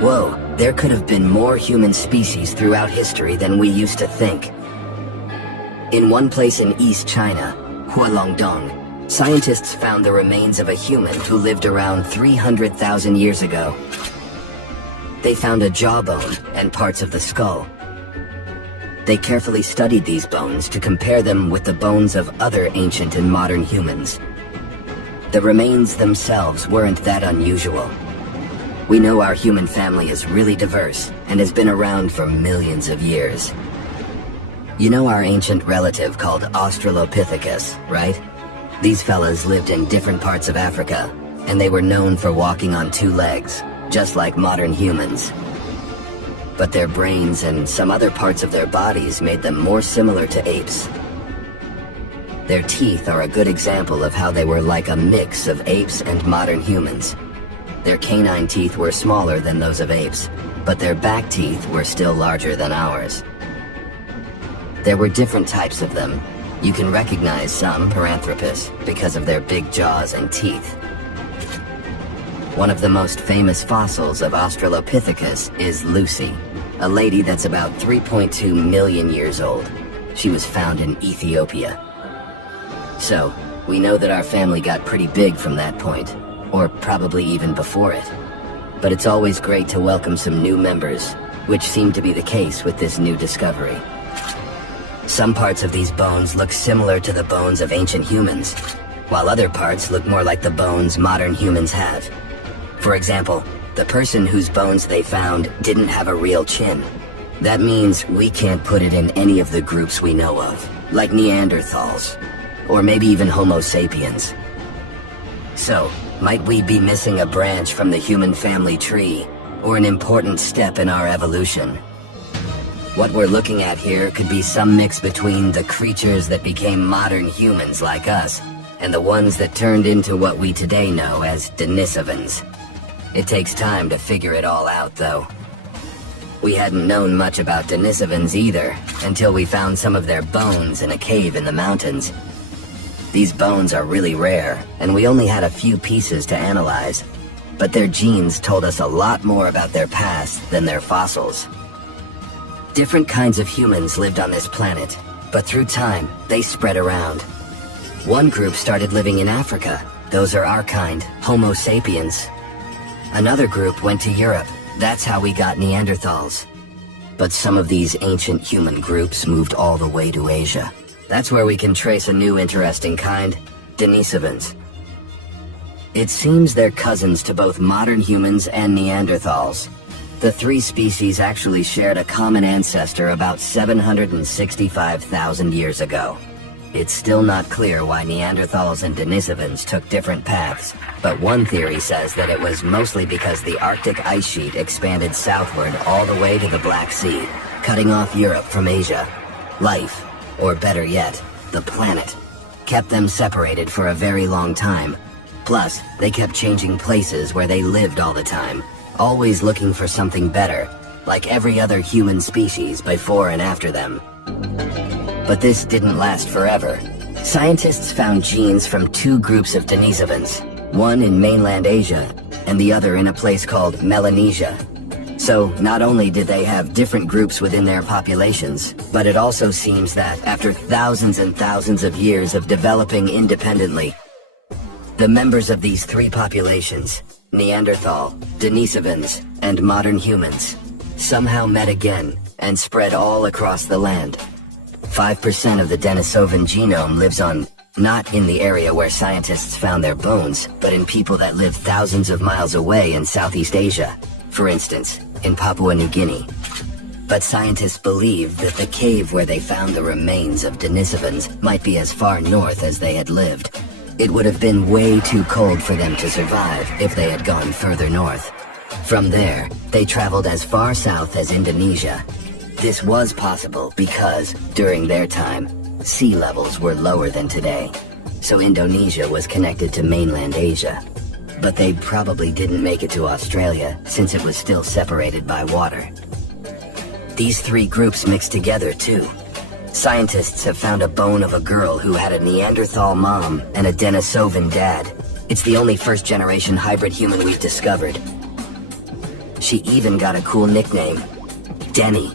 Whoa, there could have been more human species throughout history than we used to think. In one place in East China, Hualongdong, scientists found the remains of a human who lived around 300,000 years ago. They found a jawbone and parts of the skull. They carefully studied these bones to compare them with the bones of other ancient and modern humans. The remains themselves weren't that unusual. We know our human family is really diverse and has been around for millions of years. You know our ancient relative called Australopithecus, right? These fellas lived in different parts of Africa, and they were known for walking on two legs, just like modern humans. But their brains and some other parts of their bodies made them more similar to apes. Their teeth are a good example of how they were like a mix of apes and modern humans. Their canine teeth were smaller than those of apes, but their back teeth were still larger than ours. There were different types of them. You can recognize some Paranthropus because of their big jaws and teeth. One of the most famous fossils of Australopithecus is Lucy, a lady that's about 3.2 million years old. She was found in Ethiopia. So, we know that our family got pretty big from that point, or probably even before it. But it's always great to welcome some new members, which seemed to be the case with this new discovery. Some parts of these bones look similar to the bones of ancient humans, while other parts look more like the bones modern humans have. For example, the person whose bones they found didn't have a real chin. That means we can't put it in any of the groups we know of, like Neanderthals, or maybe even Homo sapiens. So, might we be missing a branch from the human family tree, or an important step in our evolution? What we're looking at here could be some mix between the creatures that became modern humans like us, and the ones that turned into what we today know as Denisovans. It takes time to figure it all out, though. We hadn't known much about Denisovans either, until we found some of their bones in a cave in the mountains. These bones are really rare, and we only had a few pieces to analyze. But their genes told us a lot more about their past than their fossils. Different kinds of humans lived on this planet, but through time, they spread around. One group started living in Africa. Those are our kind, Homo sapiens. Another group went to Europe. That's how we got Neanderthals. But some of these ancient human groups moved all the way to Asia. That's where we can trace a new interesting kind, Denisovans. It seems they're cousins to both modern humans and Neanderthals. The three species actually shared a common ancestor about 765,000 years ago. It's still not clear why Neanderthals and Denisovans took different paths, but one theory says that it was mostly because the Arctic ice sheet expanded southward all the way to the Black Sea, cutting off Europe from Asia. Life, or better yet, the planet, kept them separated for a very long time. Plus, they kept changing places where they lived all the time, always looking for something better, like every other human species before and after them. But this didn't last forever. Scientists found genes from two groups of Denisovans, one in mainland Asia and the other in a place called Melanesia. So, not only did they have different groups within their populations, but it also seems that after thousands and thousands of years of developing independently, the members of these three populations, Neanderthal, Denisovans, and modern humans, somehow met again and spread all across the land. 5% of the Denisovan genome lives on, not in the area where scientists found their bones, but in people that live thousands of miles away in Southeast Asia. For instance, in Papua New Guinea. But scientists believe that the cave where they found the remains of Denisovans might be as far north as they had lived. It would have been way too cold for them to survive if they had gone further north. From there, they traveled as far south as Indonesia. This was possible because, during their time, sea levels were lower than today, so Indonesia was connected to mainland Asia. But they probably didn't make it to Australia, since it was still separated by water. These three groups mixed together, too. Scientists have found a bone of a girl who had a Neanderthal mom and a Denisovan dad. It's the only first-generation hybrid human we've discovered. She even got a cool nickname, Denny.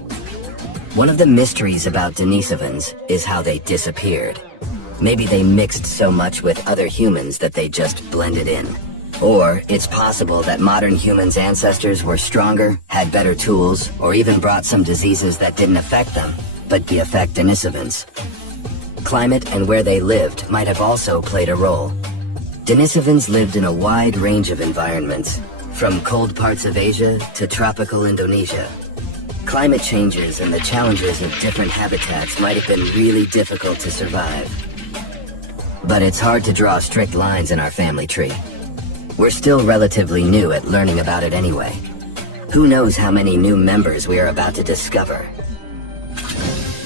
One of the mysteries about Denisovans is how they disappeared. Maybe they mixed so much with other humans that they just blended in. Or it's possible that modern humans' ancestors were stronger, had better tools, or even brought some diseases that didn't affect them, but affect Denisovans. Climate and where they lived might have also played a role. Denisovans lived in a wide range of environments, from cold parts of Asia to tropical Indonesia. Climate changes and the challenges of different habitats might have been really difficult to survive. But it's hard to draw strict lines in our family tree. We're still relatively new at learning about it anyway. Who knows how many new members we are about to discover?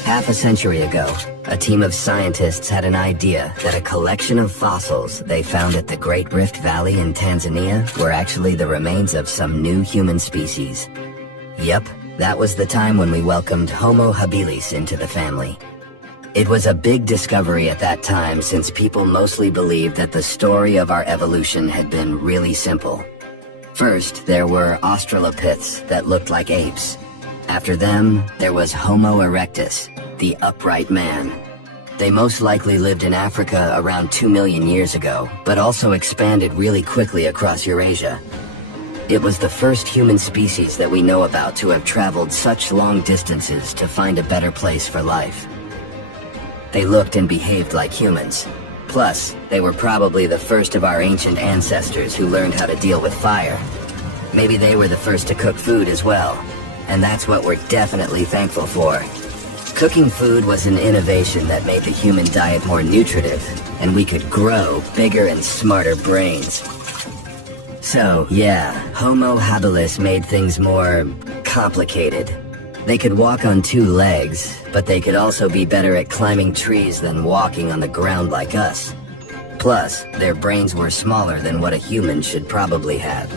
Half a century ago, a team of scientists had an idea that a collection of fossils they found at the Great Rift Valley in Tanzania were actually the remains of some new human species. Yep, that was the time when we welcomed Homo habilis into the family. It was a big discovery at that time since people mostly believed that the story of our evolution had been really simple. First, there were Australopiths that looked like apes. After them, there was Homo erectus, the upright man. They most likely lived in Africa around 2 million years ago, but also expanded really quickly across Eurasia. It was the first human species that we know about to have traveled such long distances to find a better place for life. They looked and behaved like humans. Plus, they were probably the first of our ancient ancestors who learned how to deal with fire. Maybe they were the first to cook food as well. And that's what we're definitely thankful for. Cooking food was an innovation that made the human diet more nutritive, and we could grow bigger and smarter brains. So, yeah, Homo habilis made things more complicated. They could walk on 2 legs, but they could also be better at climbing trees than walking on the ground like us. Plus, their brains were smaller than what a human should probably have.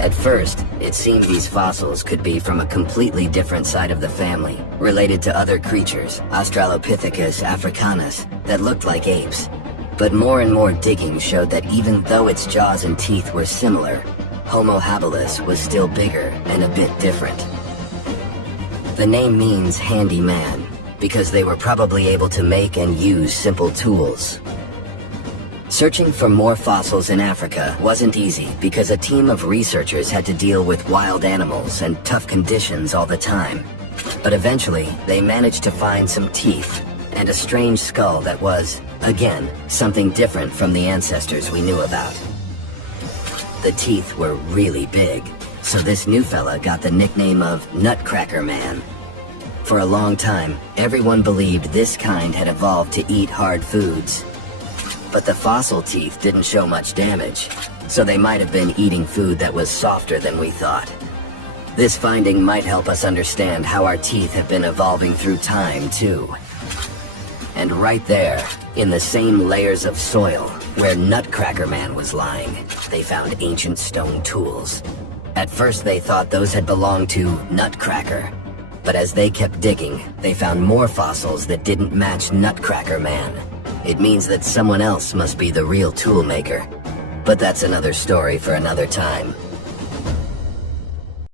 At first, it seemed these fossils could be from a completely different side of the family, related to other creatures, Australopithecus africanus, that looked like apes. But more and more digging showed that even though its jaws and teeth were similar, Homo habilis was still bigger and a bit different. The name means handy man, because they were probably able to make and use simple tools. Searching for more fossils in Africa wasn't easy because a team of researchers had to deal with wild animals and tough conditions all the time. But eventually, they managed to find some teeth and a strange skull that was, again, something different from the ancestors we knew about. The teeth were really big, so this new fella got the nickname of Nutcracker Man. For a long time, everyone believed this kind had evolved to eat hard foods. But the fossil teeth didn't show much damage, so they might have been eating food that was softer than we thought. This finding might help us understand how our teeth have been evolving through time, too. And right there, in the same layers of soil, where Nutcracker Man was lying, they found ancient stone tools. At first they thought those had belonged to Nutcracker, but as they kept digging, they found more fossils that didn't match Nutcracker Man. It means that someone else must be the real tool maker. But that's another story for another time.